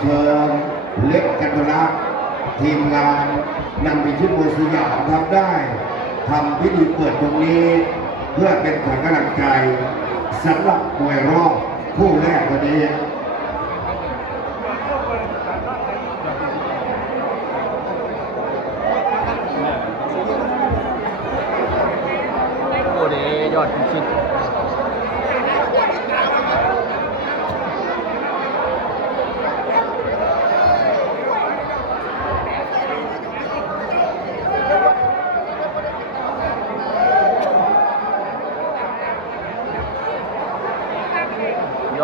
เชิญเล็กกันตละทีมงานนำไปที่มวยสยามทำได้ทำพิธีเปิดตรงนี้ เพื่อเป็นขวัญกำลังใจสำหรับมวยรอบคู่แรกวันนี้โอ้เดยอดชิด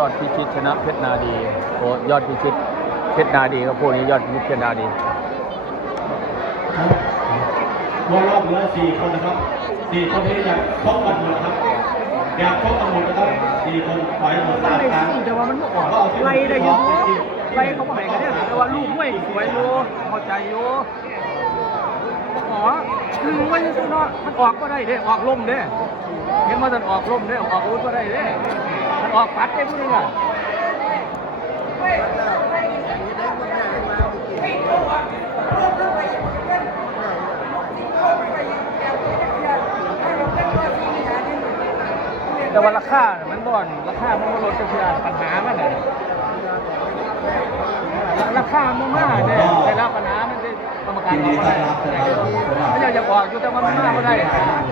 อดพิ ชิตชนะเพชรนาดีโอ้ยอดพิชิตเพชรนาดีครับพวกนี้ยอดพิชิตเพชรนาดีวอลรอบเหลือสี่คนนะครับสี่คนนี้อยากชกกันหมดครับอยากชกกันหมดนะครับสี่คนปล่อยหมดสามครั้งแต่ว่ามันไม่ออกไล่ได้อยังไล่เขาบอกให้กันเนี่ยแต่ว่าลูกไม่สวยอยู่เข้าใจอยู่อ๋อคือมันเนาะมันออกก็ได้เด้ออกล่มเด้เห็นมาตันออกล่มเด้ออกอาวุธก็ได้เด้มันออกปัดได้พวกนี้อะ แต่ว่าราคาน่ะมันบ่อนราคามันบ่ลดจังซี่อปัญหามันน่ะราคามันมากเนี่ยแต่ละปัญหามันสิกรรมการยินออดีกบ่ต้อนได้รับนะครับไม่อยากจะบอกอยู่แต่ว่ามันมาบ่ได้ผ่าน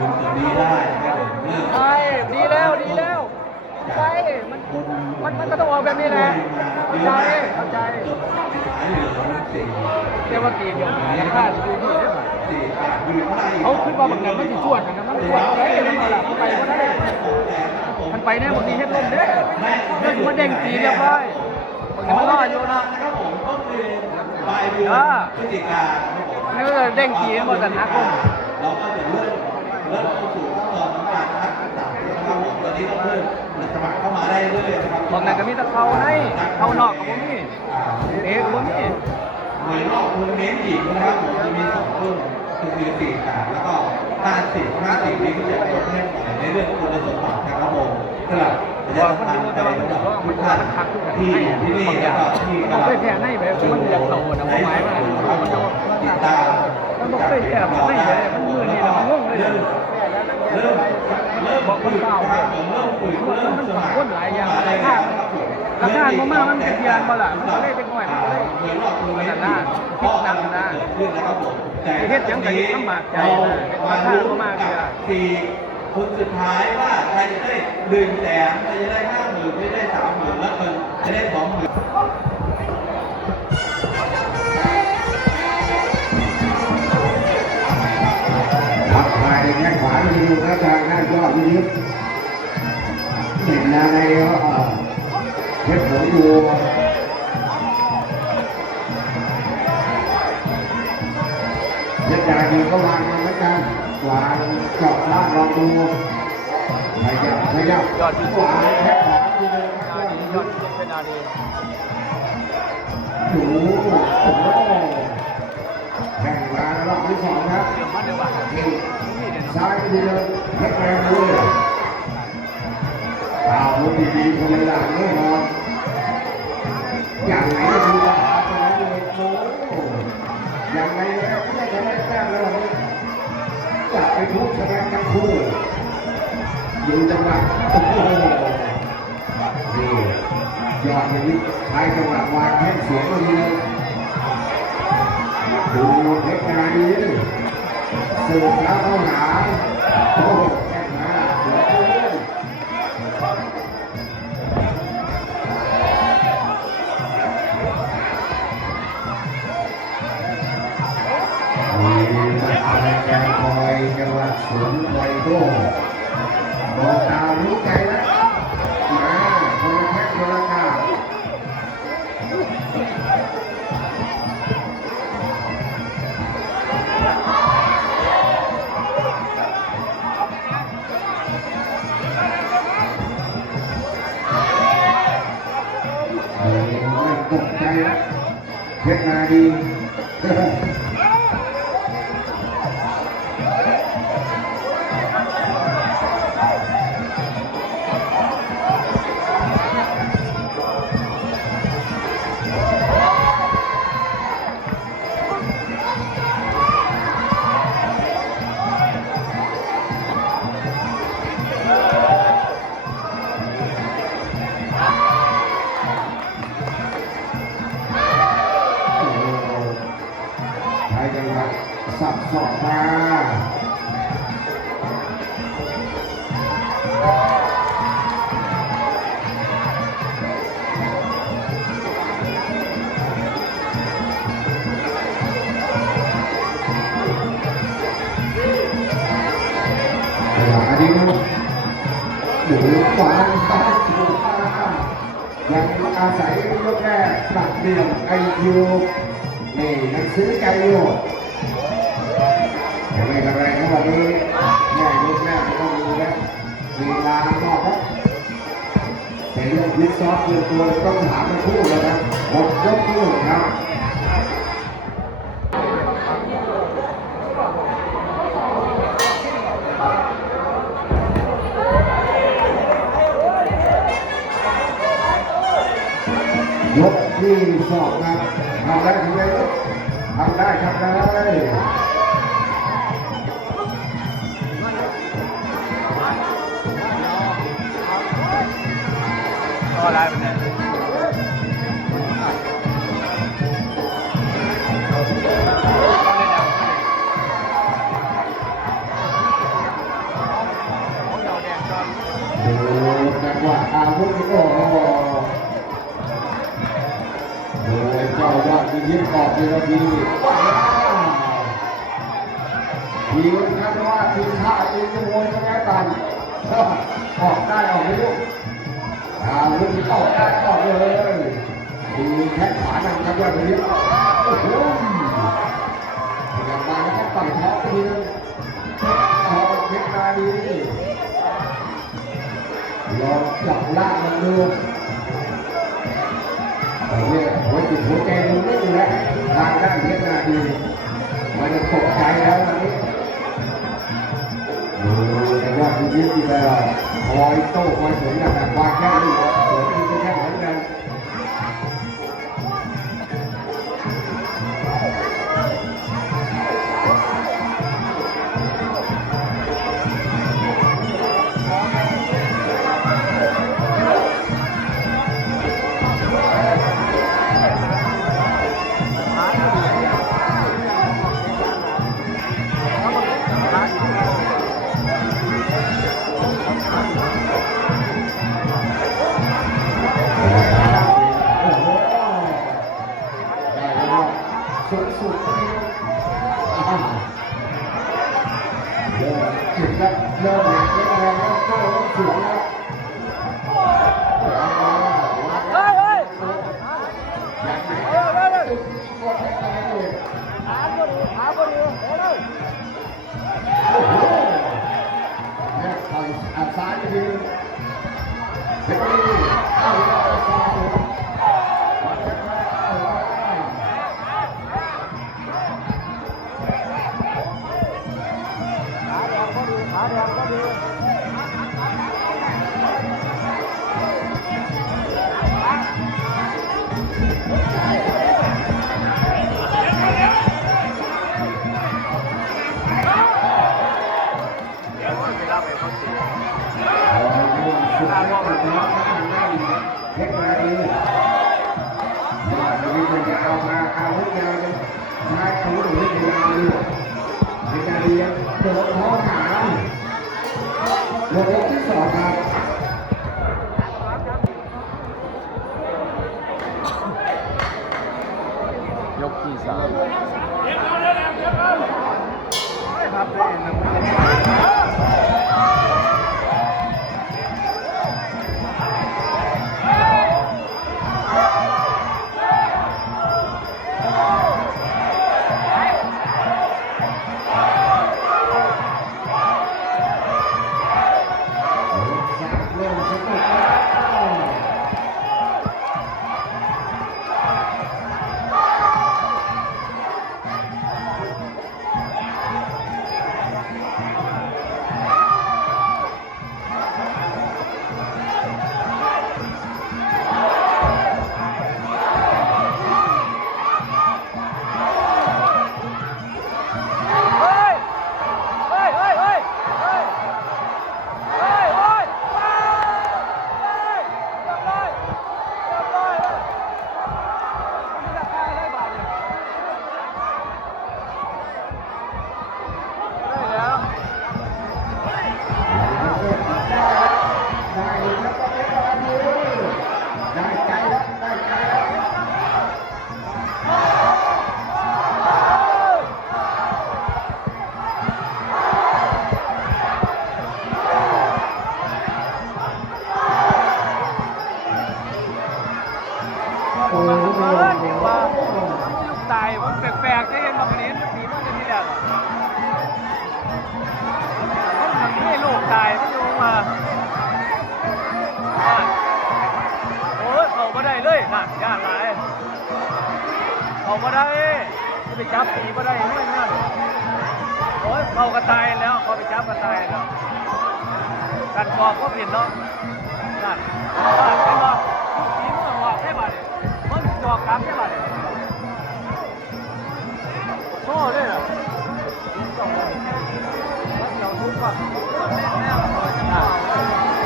ถึงจุดนี้ได้นะครับเรื่อง ใช่ดีแล้วดีแล้ว ใช่มันมันมันก็ต้องออกแบบนี้แหละเข้าใจเข้าใจเรียกว่าเดียวราคาอยู่ที่นี่แหละสี่แปดยืนได้เขาขึ้นมาแบางนั้นมันสิชวนกันนะมันชวนไปมันมาละมันไปบ่ได้มันไปแน่บางทีเฮ็ดลมเด้เรื่องมันเด้งตีเรียบร้อยบางทีมันรออยู่นะนะครับผมก็คือปลายเดือนพฤศจิกาครับผมนี่ก็เด้งตีหมันจะนักลมเราก็จะเริ่มเริ่มเข้าสู่อนของการคัดอันดับนะครับผมตอนนี้ต้องเริ่ม สมัครเข้ามาได้เรื่อยๆนะครับบางนั้นก็มีแต่เขาให้เขานอกกับผมนี่เอ๊ะผมนี่หน่วยรอบทัวร์นาเมนต์หญิงนะครับผมจะมีสองรุ่นคือคือสี่แปดแล้วก็ห้าสิบห้าสิบนี้ก็จะยกให้หน่อยในเรื่องคุณสมบัตินะครับผมสำหรับระยะทางไปสำหรับทุกท่านที่ที่นี่แล้วก็ที่มันเคยแพ้ให้แบบมันอยากโตนะผมหมายว่ามันจะติดตามมันบอกเคยแพ้ให้แบบมันมือนี่นะมันงงเลยเริ่มเริ่ม บอกคนเก่าคเนี่รัยบมันมันคนหลายอย่างราคาราคามันมามันเป็นยานบ่ล่ะมันก็เลยเป็นหน่อยมันก็เลยหน่วยรอบทัวร์นาเมนต์หน้าพิจารณาเกิดขึ้นนะครับผมแต่เฮ็ดหยังก็เฮ็ลำบากใจนะเรามาลุ้นกับสี่คนสุดท้ายว่าใครจะได้หนึ่งแสนใครจะได้ห้าหมื่นใครจะได้สามหมื่นแล้วคนจะได้สองหมื่นทักทายในแข้งขวาที่ดูกระจาง หน้ายอดนิดเห็นนะในเอ่อเพชรผงอยู่เพชรดาดีก็วางมาเหมือนกันวางเจาะล่างลองดูขยับขยับยอดที่สุดวางแข้งขวาที่เดิมครับดียอดเป็นนาดีโอ้โหโอ้ ที่สองครับซ้ายทีเดียวเพชรแรงด้วยข่าวพูดดีๆคนละอย่างแน่นอนอย่างไหนก็ดูว่าตรงนั้นเลยโอ้โหอย่างไรนะครับไม่ได้แต้มแล้วจับไปทุกชนะทั้งคู่อยู่จังหวะโอ้โหนี่ยอดนี้ใช้จังหวะวางแข้งสวนมาดีเลย ดูเพชรนาดีนี่สืบแล้วเข้าหาโอ้โหแข้งหน้าสวยเกินมีอะไรแกคอยจังหวัดสวนไวโก้บอกตามรู้ใจ เพ กแรกปรับเปลี่ยนไอยูนี่ยังซื้อใจอยู่ยังไม่อะไรนะวันนี้แม่ยกแรกไม่ต้องมีแล้วมีลาก็ครับแต่เรื่องวิซอฟเรื่องตัวต้องถามกันคู่แล้วนะหมดยกคู่ครับยกที่สองนะทำได้ทำได้ทำได้ทำได้ก็อะไรเป็นกัน ทีละทีว้าวทีมกันว่าทีมข้าเองจะโวยกันแค่ตันออกได้ออกไม่รู้อาวุธที่ออกได้ออกเลยมีแข้งขวานั่งครับยอดที่ยิ้มโอ้โหกลับมาแล้วก็ต่อยท้องทีนึงพอกเพชรนาดีลองจับล่างมันดูแต่เนี่ย หัวจิตหัวใจมันนิ่งแล้วทางด้านเพชรนาดีมันจะตกใจแล้วตอนนี้แต่ว่าคุณยิ้มดีเลยคอยโต้คอยสวนอย่างหนักวางแค่นี้สวน ที่สาม ตายมันแปลกๆได้เห็นบางคนเห็นสีมันจะมีแล้วมันทำให้ลูกตายมันลงมาโอ้ยเขาไม่ได้เลยน่ะยากหลายเขาไม่ได้ไปจับผีไม่ได้ด้วยนี่ยโอ้ยเขาก็ตายแล้วเขาไปจับก็ตายแล้วกันกอบก็ผิดเนาะนั่นว่าเห็นบ่ผีมันออกได้บ่เนี่ยมันจอกกลับได้บ่เนี่ย โซ่เลยอเดี๋ยวทุก่อนอะ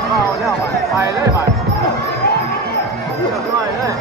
เอาแล้วไปไปเลยไปเดี๋ยวด้วยเลย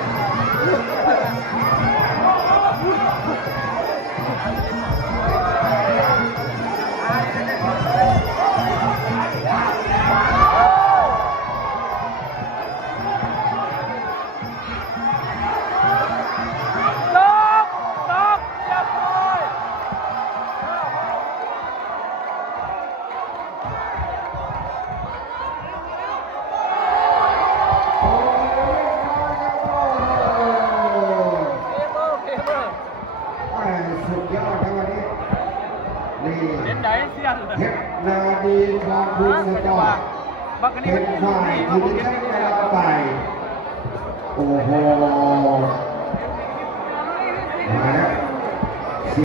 เป็มันนฝ่ายนี่ทีมันมเก็บชานี่ติได้เราไปโอ้โหมาแล้ว